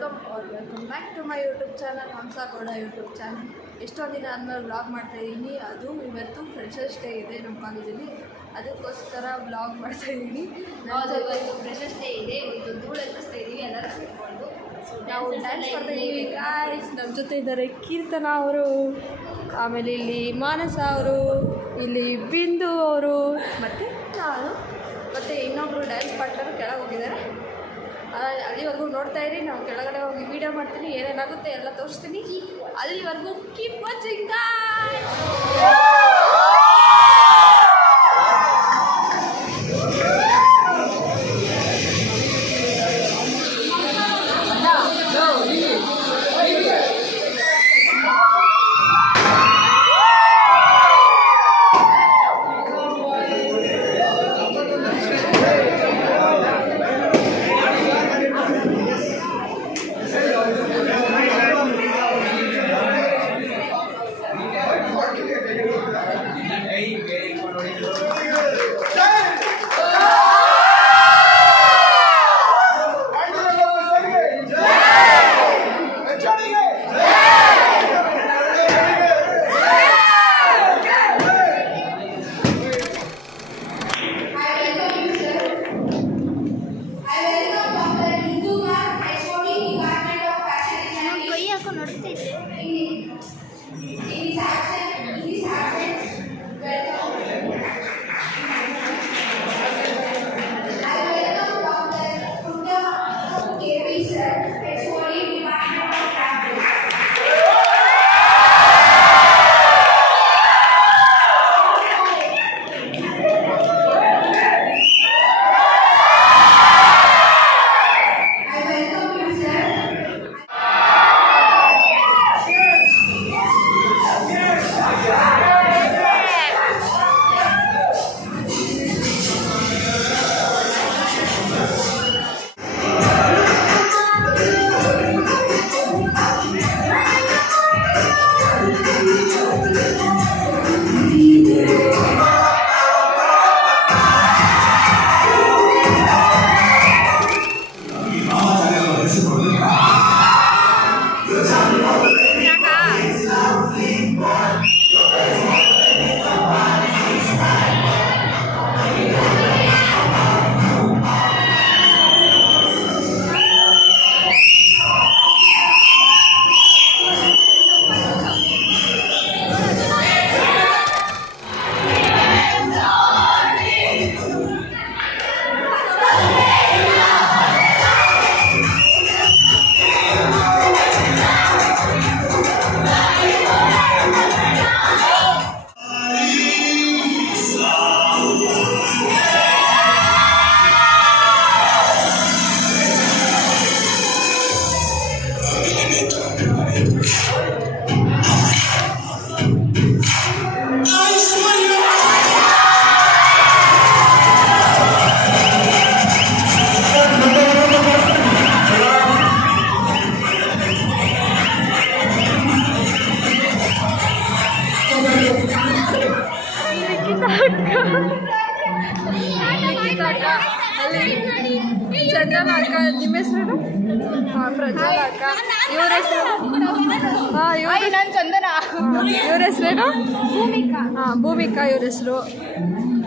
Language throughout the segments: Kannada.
Welcome back to my YouTube channel Hamsa Gowda YouTube channel. ಎಷ್ಟೊಂದು ದಿನ ಆದಮೇಲೆ ವ್ಲಾಗ್ ಮಾಡ್ತಾಯಿದ್ದೀನಿ. ಅದು ಇವತ್ತು ಫ್ರೆಶರ್ಸ್ ಡೇ ಇದೆ ನಮ್ಮ ಕಾಲೇಜಲ್ಲಿ, ಅದಕ್ಕೋಸ್ಕರ ವ್ಲಾಗ್ ಮಾಡ್ತಾಯಿದ್ದೀನಿ. ಇವತ್ತು ಫ್ರೆಶರ್ಸ್ ಡೇ ಇದೆ, ಇವತ್ತು ಧೂಳು ಎತ್ತಿಸ್ತಾ ಇದ್ದೀವಿ ಎಲ್ಲರೂ ಸೇರಿಕೊಂಡು. ನಾವು ಡ್ಯಾನ್ಸ್ ಮಾಡ್ತಾಯಿದ್ದೀವಿ ಗಾಯ್ಸ್. ನಮ್ಮ ಜೊತೆ ಇದ್ದಾರೆ ಕೀರ್ತನ ಅವರು, ಆಮೇಲೆ ಇಲ್ಲಿ ಮಾನಸ ಅವರು, ಇಲ್ಲಿ ಬಿಂದು ಅವರು, ಮತ್ತು ನಾನು, ಮತ್ತು ಇನ್ನೊಬ್ಬರು ಡ್ಯಾನ್ಸ್ ಪಾರ್ಟ್ನರು ಕೆಳಗೆ ಹೋಗಿದ್ದಾರೆ. ಅಲ್ಲಿವರೆಗೂ ನೋಡ್ತಾ ಇರಿ. ನಾವು ಕೆಳಗಡೆ ಹೋಗಿ ವೀಡಿಯೋ ಮಾಡ್ತೀನಿ, ಏನೇನಾಗುತ್ತೆ ಎಲ್ಲ ತೋರಿಸ್ತೀನಿ. ಅಲ್ಲಿವರೆಗೂ ಕೀಪ್ ವಾಚಿಂಗ್. ಚಂದನ ಅಕ್ಕ, ನಿಮ್ಮ ಹೆಸರು? ಪ್ರಜ್ವಲ ಅಕ್ಕ. ಇವ್ರ ಹೆಸರು? ನಾನು ಚಂದನ. ಇವ್ರ ಹೆಸರೇನು? ಭೂಮಿಕಾ. ಭೂಮಿಕಾ ಇವ್ರ ಹೆಸರು.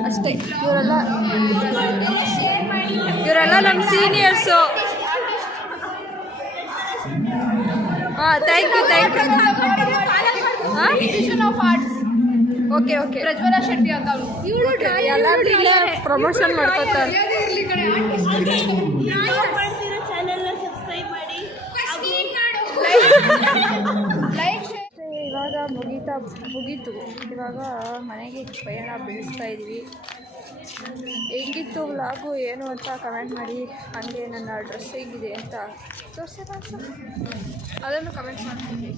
ಅಷ್ಟೇ. ಇವರೆಲ್ಲ ನಮ್ಮ seniors. Thank you. Okay. Prajwal Shetty ಅಂತ ಎಲ್ಲರೂ ಪ್ರಮೋಷನ್ ಮಾಡ್ಕೊತಾರೆ. ಇವಾಗ ಮುಗೀತು. ಇವಾಗ ಮನೆಗೆ ಪಯಣ ಬೆಳೆಸ್ತಾ ಇದ್ದೀವಿ. ಹೆಂಗಿತ್ತು ವ್ಲಾಗು ಏನು ಅಂತ ಕಮೆಂಟ್ ಮಾಡಿ. ಹಾಗೆ ನನ್ನ ಡ್ರೆಸ್ ಹೇಗಿದೆ ಅಂತ ತೋರಿಸೋಣ, ಅದನ್ನು ಕಮೆಂಟ್ ಮಾಡ್ತೀನಿ.